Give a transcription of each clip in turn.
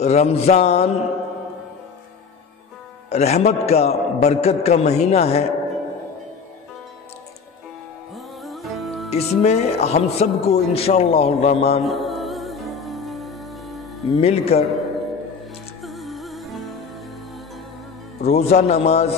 रमज़ान रहमत का, बरकत का महीना है। इसमें हम सबको इंशाअल्लाह रहमान मिलकर रोज़ा नमाज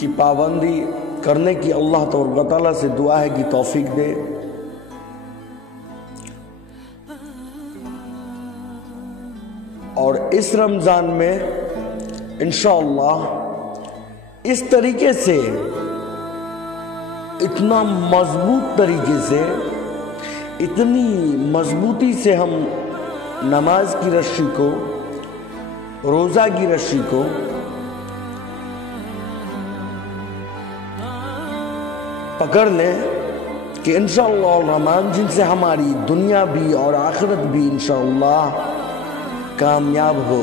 की पाबंदी करने की अल्लाह तआला से दुआ है कि तौफीक दे। और इस रमज़ान में इंशाअल्लाह इस तरीके से, इतना मजबूत तरीके से, इतनी मजबूती से हम नमाज की रस्सी को, रोज़ा की रस्सी को पकड़ लें कि इंशाअल्लाह रहमान जिनसे हमारी दुनिया भी और आखिरत भी इंशाअल्लाह कामयाब हो।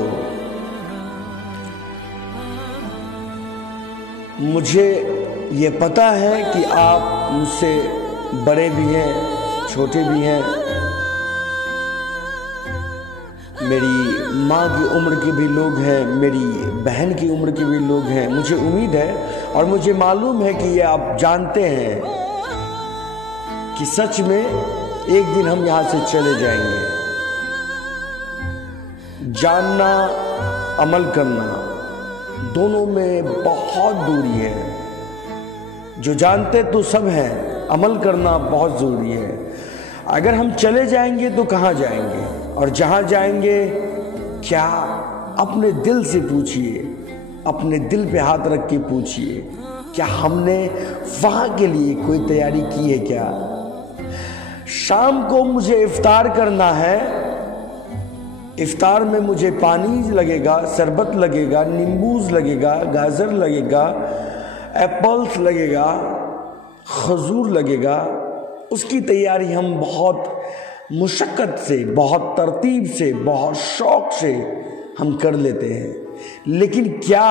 मुझे ये पता है कि आप मुझसे बड़े भी हैं, छोटे भी हैं, मेरी माँ की उम्र के भी लोग हैं, मेरी बहन की उम्र के भी लोग हैं। मुझे उम्मीद है और मुझे मालूम है कि ये आप जानते हैं कि सच में एक दिन हम यहाँ से चले जाएंगे। जानना, अमल करना, दोनों में बहुत दूरी है। जो जानते तो सब हैं, अमल करना बहुत ज़रूरी है। अगर हम चले जाएंगे तो कहाँ जाएंगे, और जहाँ जाएंगे क्या, अपने दिल से पूछिए, अपने दिल पे हाथ रख के पूछिए, क्या हमने वहाँ के लिए कोई तैयारी की है क्या? शाम को मुझे इफ्तार करना है। इफ्तार में मुझे पानी लगेगा, शरबत लगेगा, नींबूज लगेगा, गाजर लगेगा, एप्पल्स लगेगा, खजूर लगेगा। उसकी तैयारी हम बहुत मुशक्क़त से, बहुत तरतीब से, बहुत शौक़ से हम कर लेते हैं। लेकिन क्या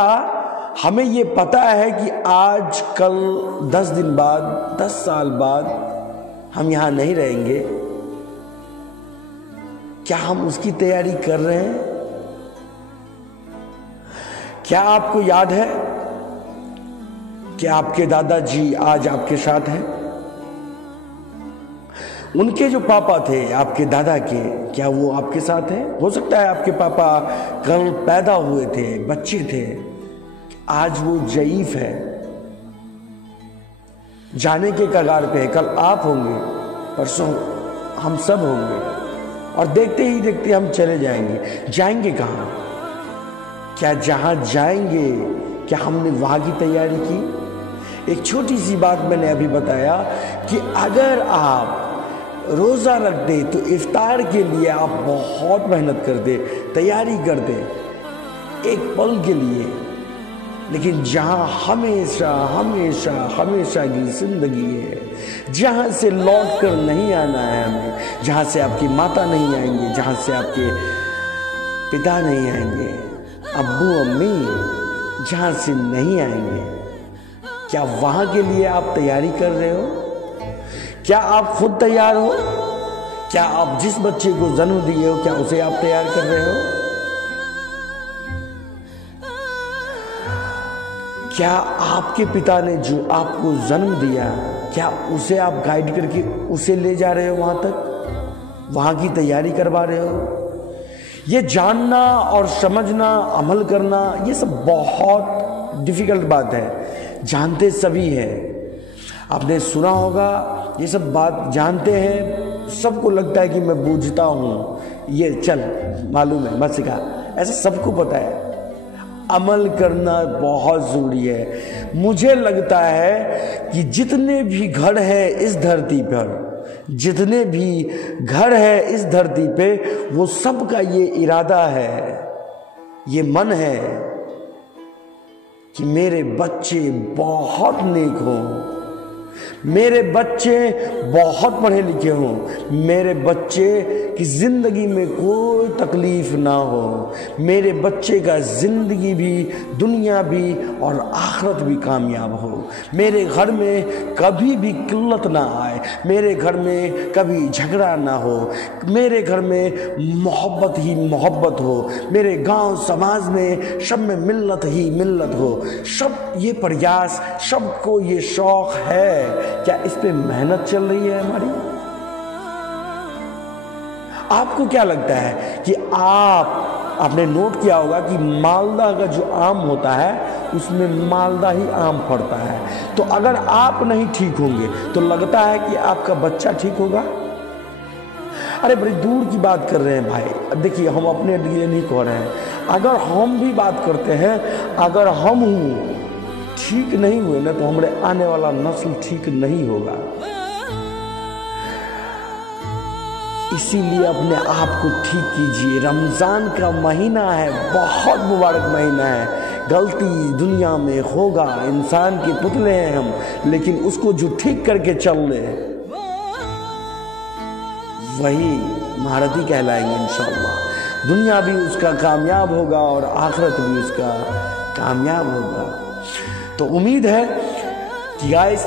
हमें ये पता है कि आज, कल, 10 दिन बाद, 10 साल बाद हम यहाँ नहीं रहेंगे? क्या हम उसकी तैयारी कर रहे हैं? क्या आपको याद है कि आपके दादाजी आज आपके साथ हैं? उनके जो पापा थे, आपके दादा के, क्या वो आपके साथ हैं? हो सकता है आपके पापा कल पैदा हुए थे, बच्चे थे, आज वो ज़ईफ है, जाने के कगार पे है। कल आप होंगे, परसों हम सब होंगे, और देखते ही देखते हम चले जाएंगे। जाएंगे कहाँ? क्या जहाँ जाएंगे, क्या हमने वहाँ की तैयारी की? एक छोटी सी बात मैंने अभी बताया कि अगर आप रोज़ा रख दे तो इफ्तार के लिए आप बहुत मेहनत कर दे, तैयारी कर दे एक पल के लिए। लेकिन जहाँ हमेशा हमेशा हमेशा की ज़िंदगी है, जहाँ से लौट कर नहीं आना है हमें, जहाँ से आपकी माता नहीं आएंगे, जहाँ से आपके पिता नहीं आएंगे, अब्बू अम्मी जहाँ से नहीं आएंगे, क्या वहाँ के लिए आप तैयारी कर रहे हो? क्या आप खुद तैयार हो? क्या आप जिस बच्चे को जन्म दिए हो, क्या उसे आप तैयार कर रहे हो? क्या आपके पिता ने जो आपको जन्म दिया, क्या उसे आप गाइड करके उसे ले जा रहे हो वहाँ तक? वहाँ की तैयारी करवा रहे हो? ये जानना और समझना, अमल करना, ये सब बहुत डिफ़िकल्ट बात है। जानते सभी हैं, आपने सुना होगा, ये सब बात जानते हैं, सबको लगता है कि मैं बूझता हूँ, ये चल मालूम है, मत सिखा, ऐसा सबको पता है। अमल करना बहुत ज़रूरी है। मुझे लगता है कि जितने भी घर हैं इस धरती पर, जितने भी घर हैं इस धरती पे, वो सब का ये इरादा है, ये मन है कि मेरे बच्चे बहुत नेक हों, मेरे बच्चे बहुत पढ़े लिखे हों, मेरे बच्चे की ज़िंदगी में कोई तकलीफ़ ना हो, मेरे बच्चे का ज़िंदगी भी, दुनिया भी और आखिरत भी कामयाब हो, मेरे घर में कभी भी किल्लत ना आए, मेरे घर में कभी झगड़ा ना हो, मेरे घर में मोहब्बत ही मोहब्बत हो, मेरे गांव समाज में सब में मिल्लत ही मिल्लत हो। सब ये प्रयास, सबको ये शौक़ है। क्या इस पे मेहनत चल रही है हमारी? आपको क्या लगता है कि आपने नोट किया होगा कि मालदा का जो आम होता है उसमें मालदा ही आम फड़ता है। तो अगर आप नहीं ठीक होंगे तो लगता है कि आपका बच्चा ठीक होगा? अरे बड़ी दूर की बात कर रहे हैं भाई। देखिए, हम अपने लिए नहीं कह रहे हैं, अगर हम भी बात करते हैं, अगर हम ठीक नहीं हुए ना तो हमारे आने वाला नस्ल ठीक नहीं होगा। इसीलिए अपने आप को ठीक कीजिए। रमज़ान का महीना है, बहुत मुबारक महीना है। गलती दुनिया में होगा, इंसान के पुतले हैं हम, लेकिन उसको जो ठीक करके चल ले वही महारथी कहलाएंगे इंशाअल्लाह। दुनिया भी उसका कामयाब होगा और आखिरत भी उसका कामयाब होगा। तो उम्मीद है कि गाइस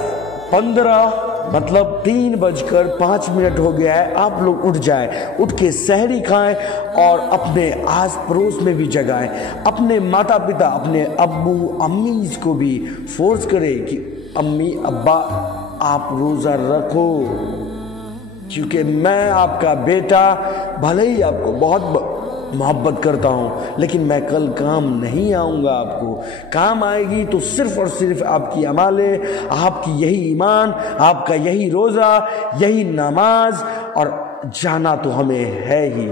3:05 हो गया है। आप लोग उठ जाए, उठ के सहरी खाएं और अपने आस पड़ोस में भी जगाएं। अपने माता पिता, अपने अब्बू अम्मी को भी फोर्स करें कि अम्मी अब्बा आप रोज़ा रखो, क्योंकि मैं आपका बेटा भले ही आपको बहुत मोहब्बत करता हूँ, लेकिन मैं कल काम नहीं आऊँगा। आपको काम आएगी तो सिर्फ और सिर्फ आपकी अमाले, आपकी यही ईमान, आपका यही रोज़ा, यही नमाज, और जाना तो हमें है ही।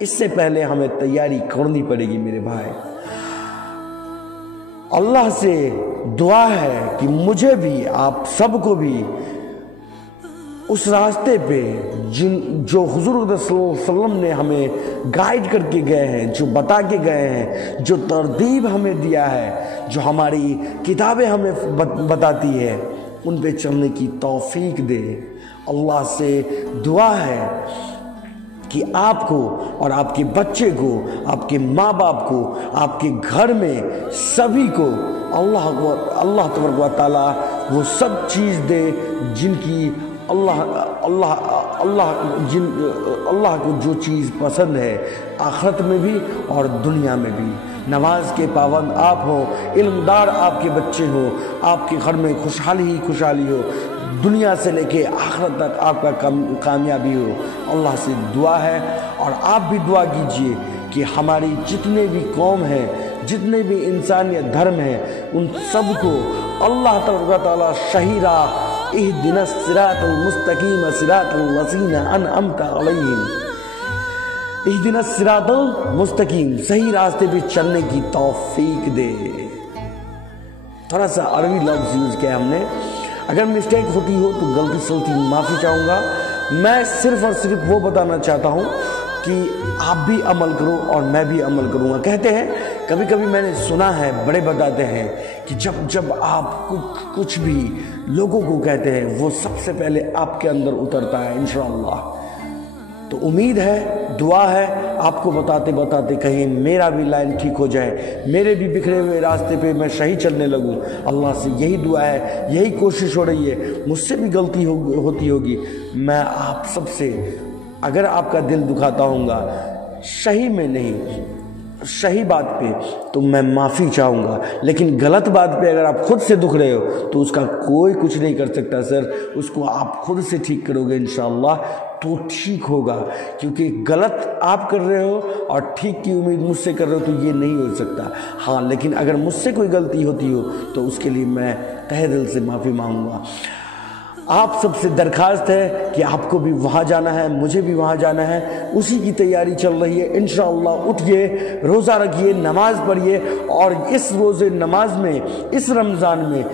इससे पहले हमें तैयारी करनी पड़ेगी मेरे भाई। अल्लाह से दुआ है कि मुझे भी, आप सबको भी उस रास्ते पे जो हुजूर सल्लल्लाहु अलैहि वसल्लम ने हमें गाइड करके गए हैं, जो बता के गए हैं, जो तरतीब हमें दिया है, जो हमारी किताबें हमें बताती है, उन पे चलने की तौफीक दे। अल्लाह से दुआ है कि आपको और आपके बच्चे को, आपके माँ बाप को, आपके घर में सभी को अल्लाह तबारक व तआला वो सब चीज़ दे जिनकी अल्लाह को जो चीज़ पसंद है, आखिरत में भी और दुनिया में भी। नमाज के पाबंद आप हो, इल्मदार आपके बच्चे हो, आपके घर में खुशहाली ही खुशहाली हो, दुनिया से लेके आखिरत तक आपका कामयाबी हो। अल्लाह से दुआ है, और आप भी दुआ कीजिए कि हमारी जितने भी कौम हैं, जितने भी इंसानियत धर्म हैं, उन सबको अल्लाह तआला सही राह, इहदिना सिरातल मुस्तकीम सिरातल लज़ीना अनअमता अलैहिम, इहदिना सिरातल मुस्तकीम, सही रास्ते पे चलने की तौफीक दे। थोड़ा सा अरबी लफ्ज़ यूज़ किया हमने, अगर मिस्टेक होती हो तो गलती सलती माफ़ी चाहूँगा। मैं सिर्फ और सिर्फ वो बताना चाहता हूँ कि आप भी अमल करो और मैं भी अमल करूँगा। कहते हैं, कभी कभी मैंने सुना है, बड़े बताते हैं कि जब आप कुछ भी लोगों को कहते हैं, वो सबसे पहले आपके अंदर उतरता है इंशाअल्लाह। तो उम्मीद है, दुआ है, आपको बताते बताते कहीं मेरा भी लाइन ठीक हो जाए, मेरे भी बिखरे हुए रास्ते पे मैं सही चलने लगूं। अल्लाह से यही दुआ है, यही कोशिश हो रही है। मुझसे भी गलती होती होगी, मैं आप सबसे अगर आपका दिल दुखाता होऊंगा, सही में नहीं, सही बात पे, तो मैं माफ़ी चाहूँगा। लेकिन गलत बात पे अगर आप खुद से दुख रहे हो तो उसका कोई कुछ नहीं कर सकता सर, उसको आप खुद से ठीक करोगे इंशाअल्लाह तो ठीक होगा। क्योंकि गलत आप कर रहे हो और ठीक की उम्मीद मुझसे कर रहे हो तो ये नहीं हो सकता। हाँ, लेकिन अगर मुझसे कोई गलती होती हो तो उसके लिए मैं तहे दिल से माफ़ी मांगूंगा। आप सबसे दरखास्त है कि आपको भी वहाँ जाना है, मुझे भी वहाँ जाना है, उसी की तैयारी चल रही है। इंशाअल्लाह उठिए, रोज़ा रखिए, नमाज पढ़िए, और इस रोज़े नमाज में, इस रमज़ान में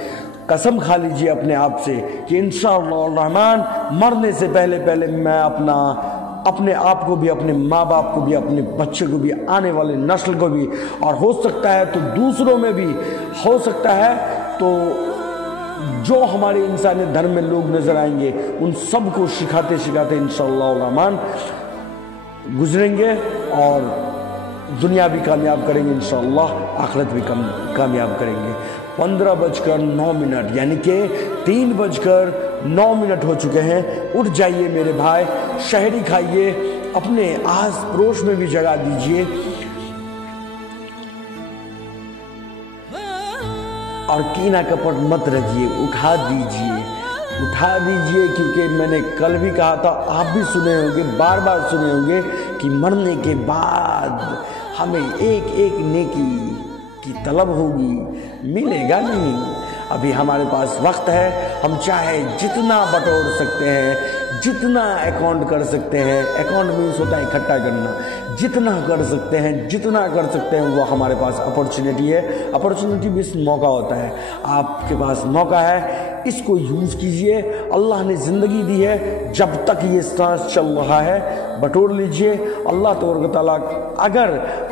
कसम खा लीजिए अपने आप से कि इंशाअल्लाह रहमान मरने से पहले पहले मैं अपने आप को भी, अपने माँ बाप को भी, अपने बच्चे को भी, आने वाले नस्ल को भी, और हो सकता है तो दूसरों में भी, हो सकता है तो जो हमारे इंसानी धर्म में लोग नजर आएंगे उन सबको सिखाते सिखाते इंशाअल्लाह रहमान गुजरेंगे और दुनिया भी कामयाब करेंगे इंशाअल्लाह, आखिरत भी कामयाब करेंगे। 15:09 यानी कि 3:09 हो चुके हैं। उठ जाइए मेरे भाई, शहरी खाइए, अपने आस पड़ोस में भी जगा दीजिए और कीना कपट मत रखिए, उठा दीजिए क्योंकि मैंने कल भी कहा था, आप भी सुने होंगे, बार बार सुने होंगे कि मरने के बाद हमें एक एक नेकी की तलब होगी, मिलेगा नहीं। अभी हमारे पास वक्त है, हम चाहे जितना बटोर सकते हैं, जितना अकाउंट कर सकते हैं, अकाउंट मीन्स होता है इकट्ठा करना, जितना कर सकते हैं वो हमारे पास अपॉर्चुनिटी है। अपॉर्चुनिटी भी मौका होता है, आपके पास मौका है, इसको यूज कीजिए। अल्लाह ने जिंदगी दी है, जब तक ये सांस चल रहा है बटोर लीजिए। अल्लाह तबारक तआला अगर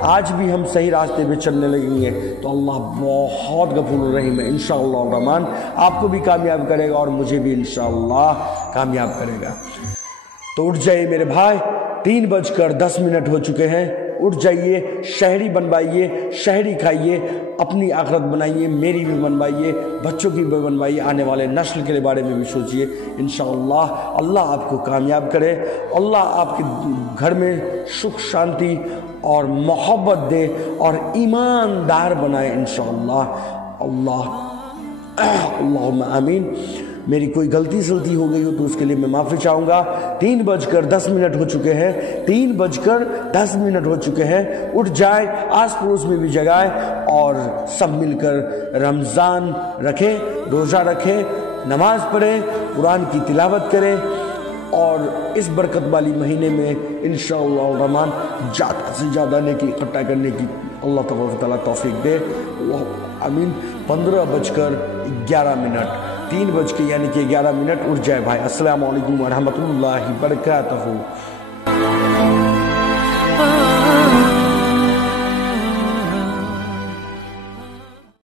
आज भी हम सही रास्ते पे चलने लगेंगे तो अल्लाह बहुत गफूर रहीम है, इंशाअल्लाह रहमान आपको भी कामयाब करेगा और मुझे भी इंशाअल्लाह कामयाब करेगा। तो उठ जाइए मेरे भाई, 3:10 हो चुके हैं। उठ जाइए, शहरी बनवाइए, शहरी खाइए, अपनी आखिरत बनाइए, मेरी भी बनवाइए, बच्चों की भी बनवाइए, आने वाले नस्ल के बारे में भी सोचिए। इंशाअल्लाह अल्लाह आपको कामयाब करे, अल्लाह आपके घर में सुख शांति और मोहब्बत दे और ईमानदार बनाए इंशाअल्लाह। अल्लाहुम्मा आमीन। मेरी कोई गलती सलती हो गई हो तो उसके लिए मैं माफ़ी चाहूँगा। 3:10 हो चुके हैं, 3:10 हो चुके हैं। उठ जाए, आस पड़ोस में भी जगाए और सब मिलकर रमज़ान रखें, रोज़ा रखें, नमाज पढ़ें, कुरान की तिलावत करें और इस बरकत वाली महीने में इंशाअल्लाह रहमान ज़्यादा से ज़्यादा नेकी इकट्ठा करने की अल्लाह तबारक तआला तौफीक दे। आमीन। 15:11 3 बज के यानी कि 11 मिनट। उठ जाए भाई। अस्सलाम वालेकुम व रहमतुल्लाहि व बरकातहू।